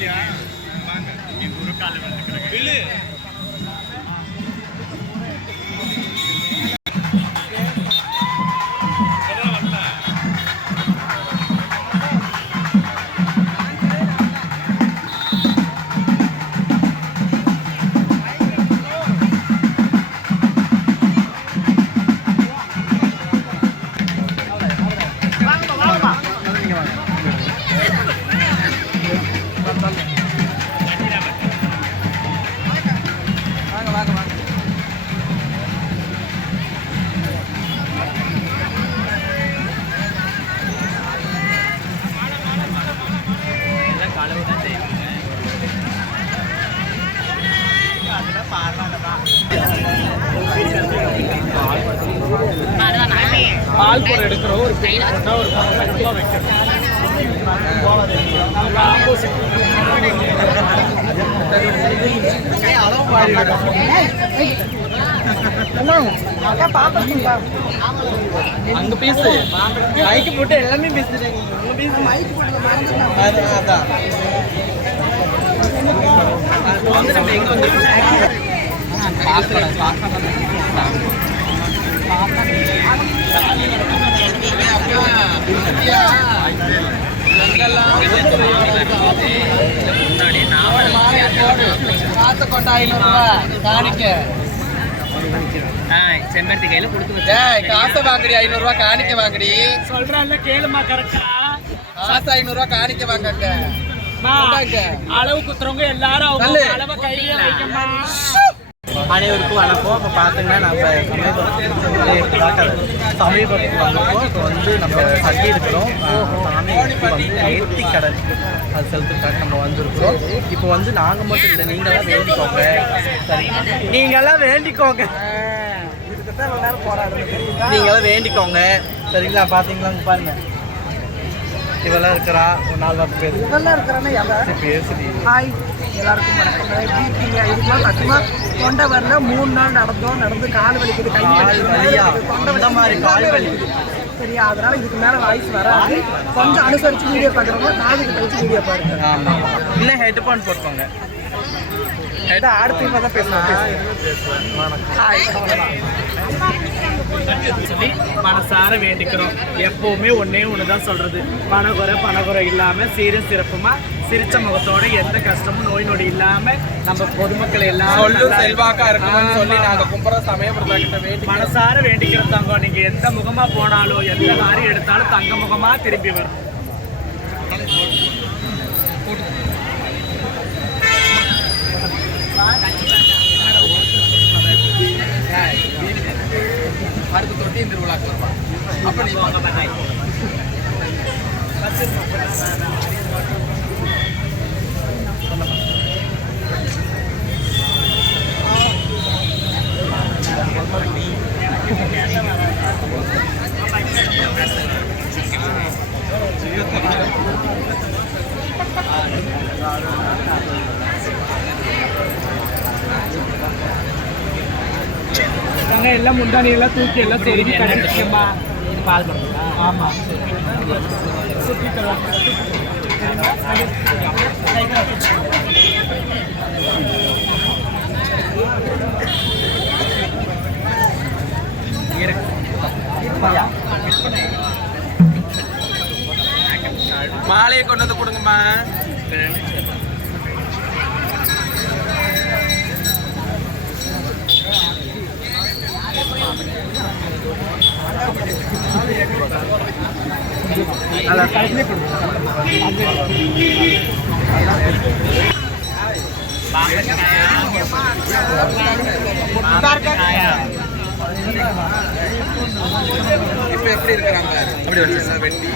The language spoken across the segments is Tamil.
விழுந்துக்கிறியா வாங்க. எங்க ஒரு கால விழுந்துக்கிறேன் அங்க பேசு. மைக்கு போட்டு எல்லாமே பேசுறீங்க. அங்க பேசு. அது அதான். வந்து நம்ம எங்க செம்பருத்தி கையில கொடுத்து காசை வாங்குடி ஐநூறு காணிக்க வாங்குடி. சொல்றான்ல கேளுமா கரெக்டா. காசு ஐநூறு ரூபாய் காணிக்க வாங்கட்ட. அளவு குத்துறவங்க எல்லாரும் அவங்க. அளவை கையில வைக்கமா அனைவருக்கும் வணக்கம். இப்போ பார்த்தீங்கன்னா நம்ம சமீபத்தில் சமீபத்தில் வந்திருக்கோம் இப்போ வந்து நம்ம தங்கி இருக்கிறோம் சாமிக்கு வந்து நேர்த்தி கடன் அது செலுத்துக்காக நம்ம வந்திருக்கிறோம். இப்போ வந்து நாங்கள் மட்டும் இல்லை நீங்களாம் வேண்டிக்கோங்க. சரி நீங்களாம் வேண்டிக்கோங்க. நீங்களாம் வேண்டிக்கோங்க. சரிங்களா பார்த்தீங்களா பாருங்க. இவெல்லாம் இருக்கிறா ஒரு நாலு பேர். இதெல்லாம் இருக்கிறானே எல்லாம் பேசுறீ ஹாய் எல்லாருக்கும் வணக்கம். எப்படி இருக்கீங்க இதுக்கெல்லாம் சத்தியமா தொண்டை வரல மூணு நாள் நடந்தோம். நடந்து கால் வலிக்குது கை வலிக்குது? தொண்டை மாதிரி கால். வலிக்குது. சரியா? அதனால இதுக்கு மேல வாய்ஸ் வராது. கொஞ்சம் அனுசரிச்சு வீடியோ பார்க்குறவங்க காதுக்கு கழிச்சு வீடியோ பாருங்க. இன்னும் ஹெட்ஃபோன் போட்டுக்கோங்க. ஹெட் அடுத்து இப்போ தான் பேசுகிறேன் ஹாய் சொல்லி மனசார வேண்டிக்கிறோம். எப்பவுமே ஒன்னே ஒண்ணுதான் சொல்றது. பணகுறை பணகுறை இல்லாம சீரும் சிறப்புமா சிரிச்ச முகத்தோட எந்த கஷ்டமும் நோய் நொடி இல்லாம நம்ம பொதுமக்கள் சொல்லும் செல்வாக்கா இருக்கணும்னு சொல்லி. நாங்க கும்புற கிட்ட வேண்டி மனசார வேண்டிக்கிறோம் தங்கம் நீங்க எந்த முகமா போனாலும் எந்த காரியம் எடுத்தாலும் தங்க முகமா திரும்பி வரும். அடுத்த தொட்டி இந்த விழாக்கு வருவா. அப்ப நீ நாங்க எல்லாம் முந்தானி எல்லாம் தூக்கி எல்லாம் சரி கட்டிருக்கேம்மா பால் பண்ணுறா ஆமா. சுத்தி தருவாங்க மாலையை கொண்டு வந்து கொடுங்கம்மா. இப்ப எப்படி இருக்கிறாங்க அப்படி வச்சு வெட்டி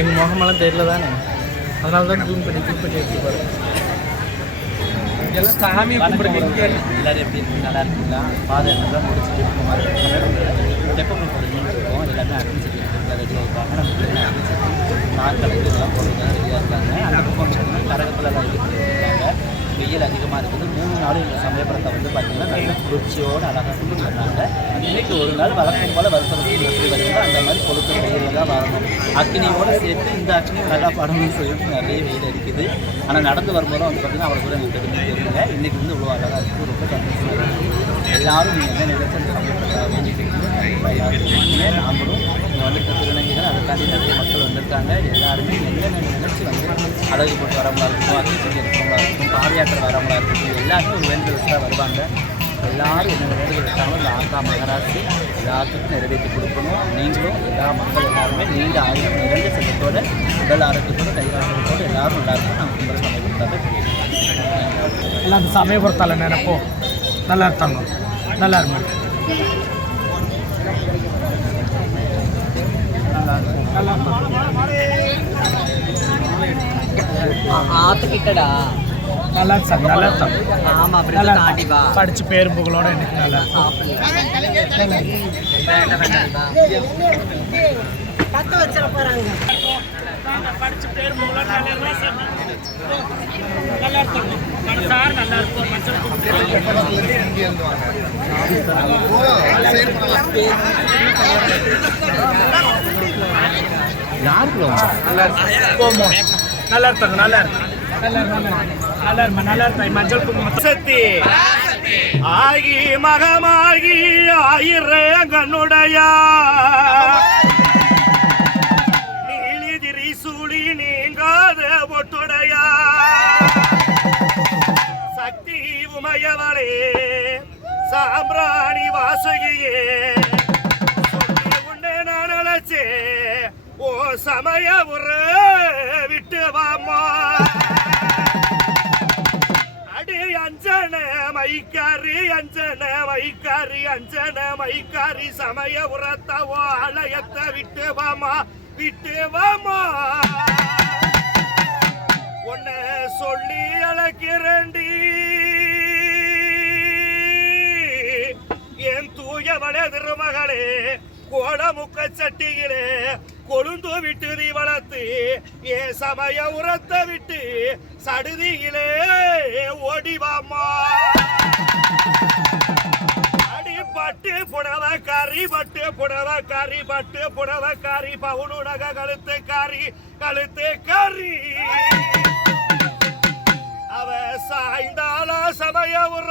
எங்கள் முகமெல்லாம் தெரியல தானே அதனால தான் ஜூம் பண்ணி ஜூம் பண்ணி வச்சுருப்பாரு எல்லாம் சாமி கும்பிடுங்க. எல்லோரும் எப்படி இருக்கு நல்லா இருக்குங்களா? பாதை எல்லாம் முடிச்சுட்டு இந்த மாதிரி தெப்பங்கள் போடுறீங்க இருக்கோம். எல்லாமே அக்னி சட்டி எடுத்துருக்கா ரெடியாக இருப்பாங்க நம்ம பிள்ளைங்க அக்னி சட்டி நாற்கடை இதெல்லாம் ரெடியாக இருக்காங்க. அந்த பக்கம் கரகத்தில் தான் இருக்குது. வெயில் அதிகமாக இருக்குது. மூணு நாளும் எங்கள் சமயபுரத்தை வந்து பார்த்திங்கன்னா நல்ல குளிர்ச்சியோடு அழகாக கொண்டு வர்றாங்க இன்றைக்கி ஒரு நாள் வழக்கம் போல் வருஷத்துக்கு எப்படி வருது அந்த மாதிரி கொளுத்து வெயில் தான் வரணும். அக்னியோடு சேர்த்து இந்த அக்னி அழகாக படணும்னு சொல்லிட்டு நிறைய வெயில் அடிக்குது. ஆனால் நடந்து வரும்போது வந்து பார்த்தீங்கன்னா அவ்வளோ கூட எங்களுக்கு தெரிஞ்சு தெரியல. இன்றைக்கி வந்து இவ்வளோ அழகாக இருக்குது ரொம்ப சந்தோஷமாக இருக்குது எல்லோரும் நீங்கள் என்ன நினைச்சு அந்த சமயபுரத்தை நாமளும் இங்கே வந்துட்டு திருநங்கைகள் அதுக்காண்டி நிறைய மக்கள் வந்திருக்காங்க. எல்லாருமே என்னென்ன நினைச்சு வந்து அழகு போட்டு வரவங்களா இருக்கட்டும் அக்னி செஞ்சு இருக்கவங்களா இருக்கட்டும் பாதயாத்திரை வரவங்களா இருக்கட்டும் எல்லாருமே ஒரு வேண்டுதல் தான் வருவாங்க. எல்லாரும் என்ன வேண்டுதல் இருக்காங்களோ இந்த ஆக்கா மகராசி எல்லாத்துக்கும் நிறைவேற்றி கொடுக்கணும். நீங்களும் எல்லா மக்கள் எல்லாருமே நீண்ட ஆயுதம் நிறைந்த செல்வத்தோட உடல் ஆரோக்கியத்தோட கைவாசத்தோட எல்லாரும் நல்லா இருக்கும் கும்பல் சமயம் சமயப்படுத்தாத எல்லாம் சமயபுரத்தால் நினைப்போம். நல்லா இருக்காங்க. நல்லா இருக்கும் ஆத்துக்கிட்டடா. நல்லா சார் நல்லா இருப்பாங்க ஆமாம் நல்லா தாண்டி வா. பேரும் புகழோட எனக்கு நல்லா பத்து வச்சிட பேர் சார். நல்லா இருக்கும். யாருக்கு நல்லா இருப்பாங்க நல்லா இருக்கும் நல்லா இருக்கும் நல்லா இருமா நல்லா இருப்பாங்க மஞ்சள் குங்குமம் சக்தி. ஆகி மகமாகி ஆயிரங்கனுடைய நீலிதிரி சூடி நீங்காத ஒட்டுடையா. சக்தி உமையவளே சாம்பிராணி வாசகியே உன்னை நான் ஓ சமய உரு விட்டு வாமா. அடி அஞ்சன மைக்காரி அஞ்சன மைக்காரி அஞ்சன மைக்காரி சமய உரத்தவோ ஆலயத்தை விட்டு வாமா விட்டு வாமா. உன்னை சொல்லி அழைக்கிறேன்டி. என் தூயவளே திருமகளே கோடமுக்க சட்டியிலே கொழுந்து விட்டு நீ வளர்த்து ஏ சமய உரத்தை விட்டு சடுதியிலே ஓடிவாமா அடி பட்டு புடவை காரி பட்டு புடவ காரி பட்டு புடவ காரி பவுனு நகை கழுத்து காரி கழுத்து காரி அவ சாய்ந்தால சமய உர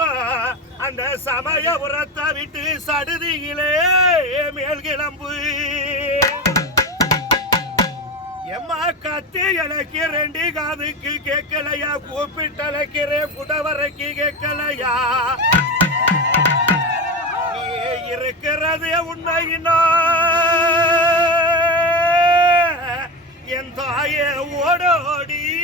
அந்த சமய உரத்தை விட்டு சடுதியிலே மேல் கிளம்பு எம்மா கத்தி எனக்கு ரெண்டு காதுக்கு கேட்கலையா கூப்பிட்டு புடவரைக்கு கேட்கலையா நீ இருக்கிறது உண்மையினா? என் தாயே ஓடோடி.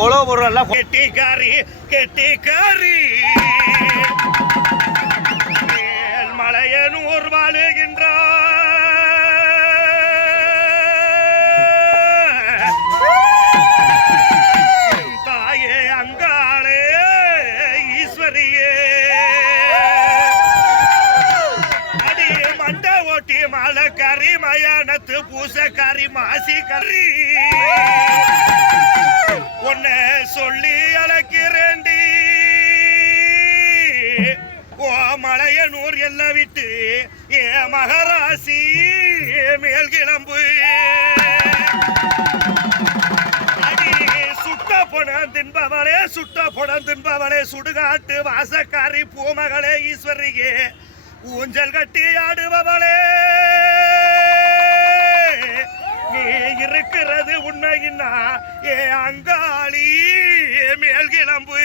கொலவு போடுறோம்ல. கெட்டிக்காரி கெட்டிக்காரி. மலையனூர் வாழுகின்ற தாயே அங்காளே ஈஸ்வரியே. அடி மண்ட ஓட்டி மலை கறி மயானத்து பூசக்கறி மாசி கறி மலையனூர் எல்லாம் விட்டு ஏ மகராசி மேல் கிளம்பு. சுட்ட தின்பவளே சுட்ட புடம் தின்பவளே சுடுகாட்டு வாசக்காரி பூமகளே ஈஸ்வரியே ஊஞ்சல் கட்டி ஆடுபவளே. நீ இருக்கிறது உண்மையின்னா ஏ அங்காளி மேல் கிளம்பு.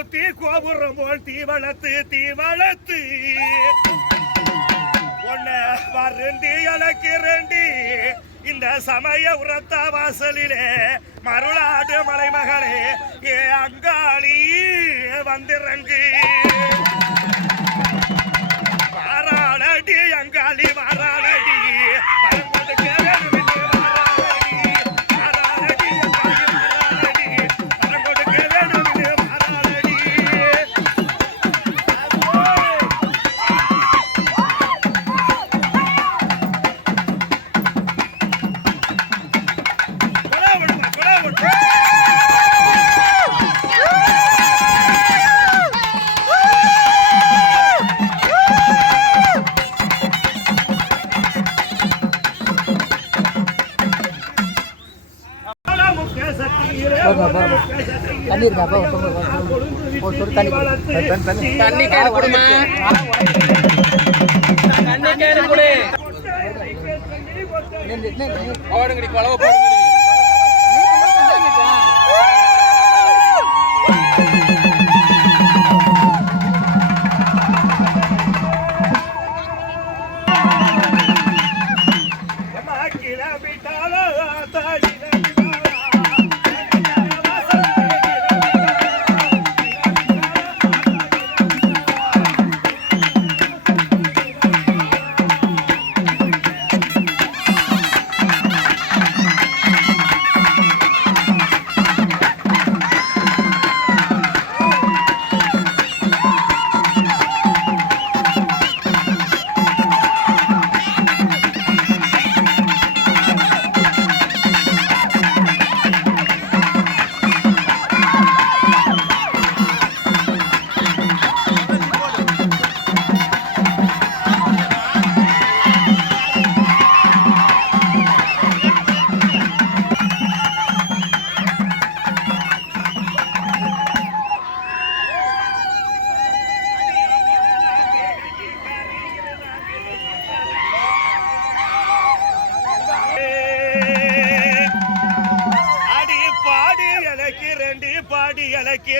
நெய்யூத்தி கோபுரம் போல் தீ வளர்த்து தீ வளர்த்து. உன்னை வருந்தி அழைக்கிறேண்டி இந்த சமய உரத்த வாசலிலே மருளாடு மலைமகளே ஏ அங்காளி வந்திறங்கு. தண்ணி இருக்கா. ஒரு சொட்டு தண்ணி கொடு. தண்ணி, தண்ணி. கேடு கேடு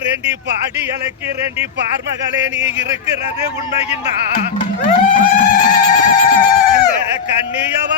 இழக்கிறேண்டி பாடி இழக்கிறேண்டி பார்மகளே நீ இருக்கிறது உண்மையின்னா. இந்த கண்ணியவ